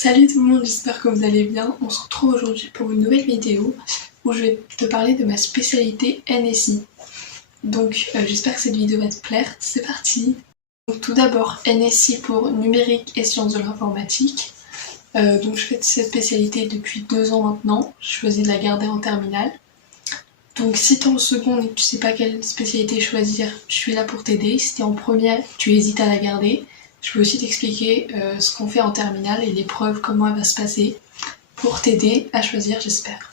Salut tout le monde, j'espère que vous allez bien. On se retrouve aujourd'hui pour une nouvelle vidéo où je vais te parler de ma spécialité NSI. Donc j'espère que cette vidéo va te plaire, c'est parti. Donc tout d'abord NSI pour numérique et sciences de l'informatique. Donc je fais cette spécialité depuis 2 ans maintenant, j'ai choisi de la garder en terminale. Donc si t'es en seconde et que tu sais pas quelle spécialité choisir, je suis là pour t'aider. Si t'es en première, tu hésites à la garder, je peux aussi t'expliquer ce qu'on fait en terminale et l'épreuve, comment elle va se passer, pour t'aider à choisir, j'espère.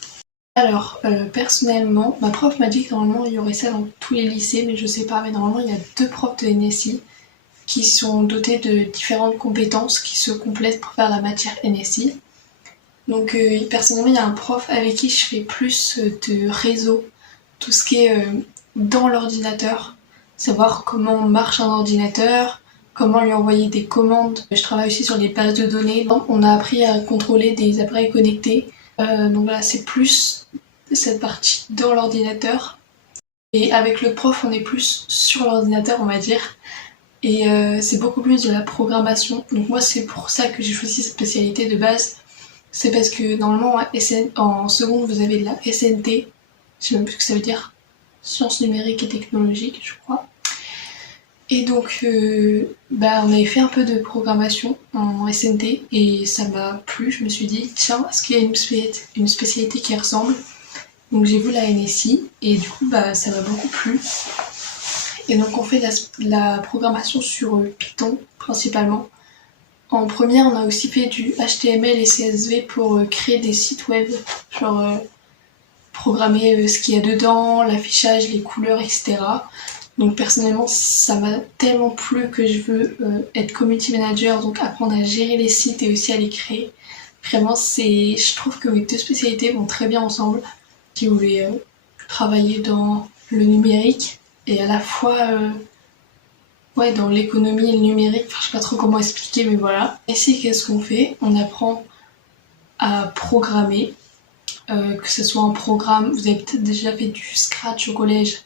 Alors, personnellement, ma prof m'a dit que normalement il y aurait ça dans tous les lycées, mais je sais pas, mais normalement il y a 2 profs de NSI qui sont dotés de différentes compétences qui se complètent pour faire la matière NSI. Donc personnellement il y a un prof avec qui je fais plus de réseau, tout ce qui est dans l'ordinateur, savoir comment marche un ordinateur, comment lui envoyer des commandes. Je travaille aussi sur les bases de données. On a appris à contrôler des appareils connectés. Donc là, c'est plus cette partie dans l'ordinateur. Et avec le prof, on est plus sur l'ordinateur, on va dire. Et c'est beaucoup plus de la programmation. Donc moi, c'est pour ça que j'ai choisi cette spécialité de base. C'est parce que normalement, en seconde, vous avez de la SNT. Je sais même plus ce que ça veut dire. Sciences numériques et technologiques, je crois. Et donc, on avait fait un peu de programmation en SNT et ça m'a plu. Je me suis dit, tiens, est-ce qu'il y a une spécialité qui ressemble? Donc j'ai vu la NSI et du coup, ça m'a beaucoup plu. Et donc on fait la programmation sur Python principalement. En première, on a aussi fait du HTML et CSV pour créer des sites web, genre programmer ce qu'il y a dedans, l'affichage, les couleurs, etc. Donc personnellement, ça m'a tellement plu que je veux être community manager, donc apprendre à gérer les sites et aussi à les créer. Vraiment, je trouve que mes 2 spécialités vont très bien ensemble. Si vous voulez travailler dans le numérique et à la fois dans l'économie et le numérique, je sais pas trop comment expliquer, mais voilà. Ici, qu'est-ce qu'on fait? On apprend à programmer, que ce soit un programme, vous avez peut-être déjà fait du Scratch au collège.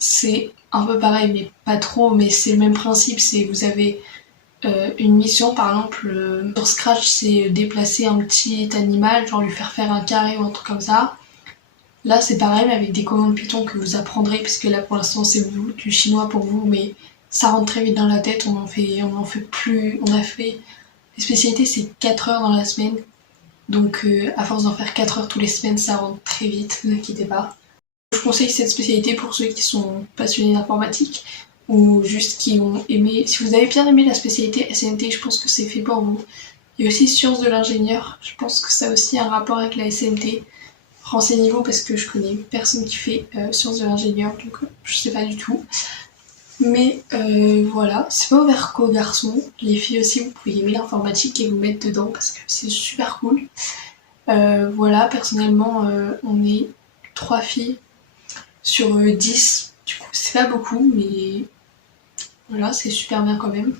C'est un peu pareil, mais pas trop, mais c'est le même principe. C'est vous avez une mission, par exemple, sur Scratch, c'est déplacer un petit animal, genre lui faire un carré ou un truc comme ça. Là, c'est pareil, mais avec des commandes Python que vous apprendrez, puisque là, pour l'instant, c'est du chinois pour vous, mais ça rentre très vite dans la tête. On a fait les spécialités, c'est 4 heures dans la semaine. Donc, à force d'en faire 4 heures tous les semaines, ça rentre très vite, ne vous inquiétez pas. Je conseille cette spécialité pour ceux qui sont passionnés d'informatique ou juste qui ont aimé. Si vous avez bien aimé la spécialité SNT, je pense que c'est fait pour vous. Il y a aussi sciences de l'ingénieur, je pense que ça a aussi un rapport avec la SNT. Renseignez-vous parce que je connais personne qui fait sciences de l'ingénieur, donc je sais pas du tout. Mais voilà, c'est pas ouvert qu'aux garçons. Les filles aussi, vous pouvez aimer l'informatique et vous mettre dedans parce que c'est super cool. Voilà, personnellement, on est 3 filles sur 10, du coup c'est pas beaucoup, mais voilà, c'est super bien quand même.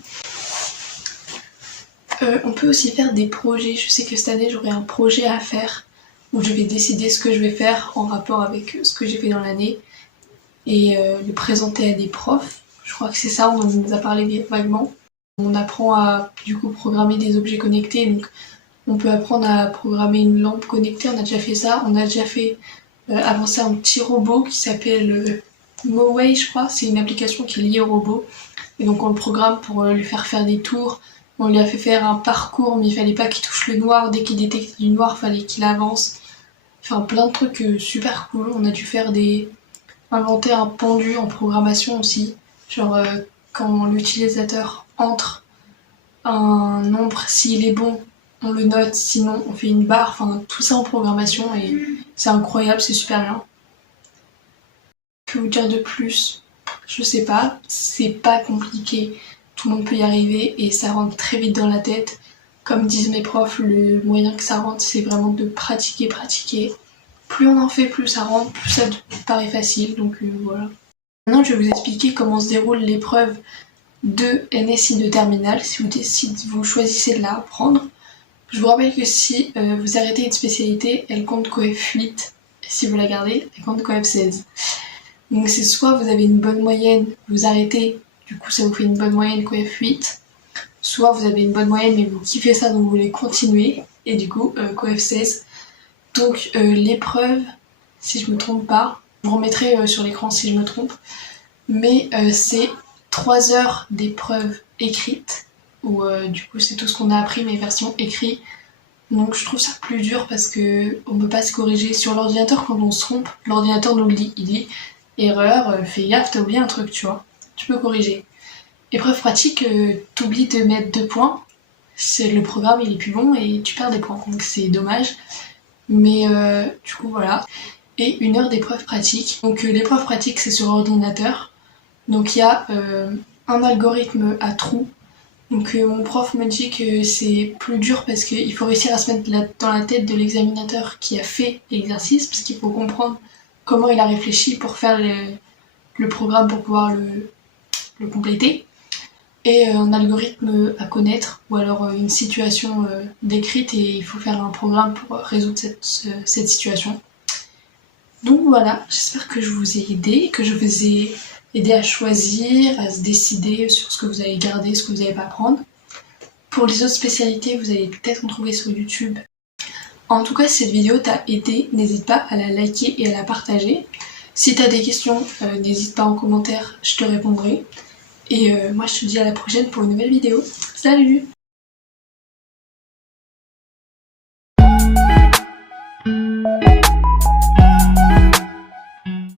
On peut aussi faire des projets. Je sais que cette année j'aurai un projet à faire où je vais décider ce que je vais faire en rapport avec ce que j'ai fait dans l'année et le présenter à des profs. Je crois que c'est ça, on nous a parlé vaguement. On apprend à du coup programmer des objets connectés, donc on peut apprendre à programmer une lampe connectée, on a déjà fait ça. On a déjà fait avancer un petit robot qui s'appelle Moway, je crois. C'est une application qui est liée au robot. Et donc on le programme pour lui faire des tours. On lui a fait faire un parcours, mais il fallait pas qu'il touche le noir. Dès qu'il détecte du noir, il fallait qu'il avance. Enfin, plein de trucs super cool. On a dû inventer un pendu en programmation aussi. Genre, quand l'utilisateur entre un nombre, s'il est bon, on le note, sinon on fait une barre, enfin tout ça en programmation et c'est incroyable, c'est super bien. Que vous dire de plus? Je sais pas, c'est pas compliqué, tout le monde peut y arriver et ça rentre très vite dans la tête. Comme disent mes profs, le moyen que ça rentre, c'est vraiment de pratiquer. Plus on en fait, plus ça rentre, plus ça paraît facile, donc voilà. Maintenant je vais vous expliquer comment se déroule l'épreuve de NSI de terminale, si vous choisissez de la apprendre. Je vous rappelle que si vous arrêtez une spécialité, elle compte coef 8. Si vous la gardez, elle compte coef 16. Donc c'est soit vous avez une bonne moyenne, vous arrêtez, du coup ça vous fait une bonne moyenne coef 8. soit vous avez une bonne moyenne mais vous kiffez ça donc vous voulez continuer, et du coup COEF 16. Donc l'épreuve, si je me trompe pas, je vous remettrai sur l'écran si je me trompe, mais c'est 3 heures d'épreuve écrite, où du coup c'est tout ce qu'on a appris mais version écrite. Donc je trouve ça plus dur parce que on peut pas se corriger sur l'ordinateur. Quand on se trompe, l'ordinateur nous le dit, il dit erreur, fais gaffe, t'as oublié un truc, tu vois, tu peux corriger. Épreuve pratique, t'oublies de mettre 2 points, c'est le programme il est plus bon et tu perds des points, donc c'est dommage. Mais du coup voilà. Et 1 heure d'épreuve pratique. Donc l'épreuve pratique c'est sur ordinateur. Donc il y a un algorithme à trous. Donc mon prof me dit que c'est plus dur parce qu'il faut réussir à se mettre dans la tête de l'examinateur qui a fait l'exercice, parce qu'il faut comprendre comment il a réfléchi pour faire le programme pour pouvoir le compléter. Et un algorithme à connaître, ou alors une situation décrite, et il faut faire un programme pour résoudre cette situation. Donc voilà, j'espère que je vous ai aidé, que je vous ai aidé à choisir, à se décider sur ce que vous allez garder, ce que vous n'allez pas prendre. Pour les autres spécialités, vous allez peut-être en trouver sur YouTube. En tout cas, si cette vidéo t'a aidé, n'hésite pas à la liker et à la partager. Si t'as des questions, n'hésite pas en commentaire, je te répondrai. Et moi je te dis à la prochaine pour une nouvelle vidéo. Salut!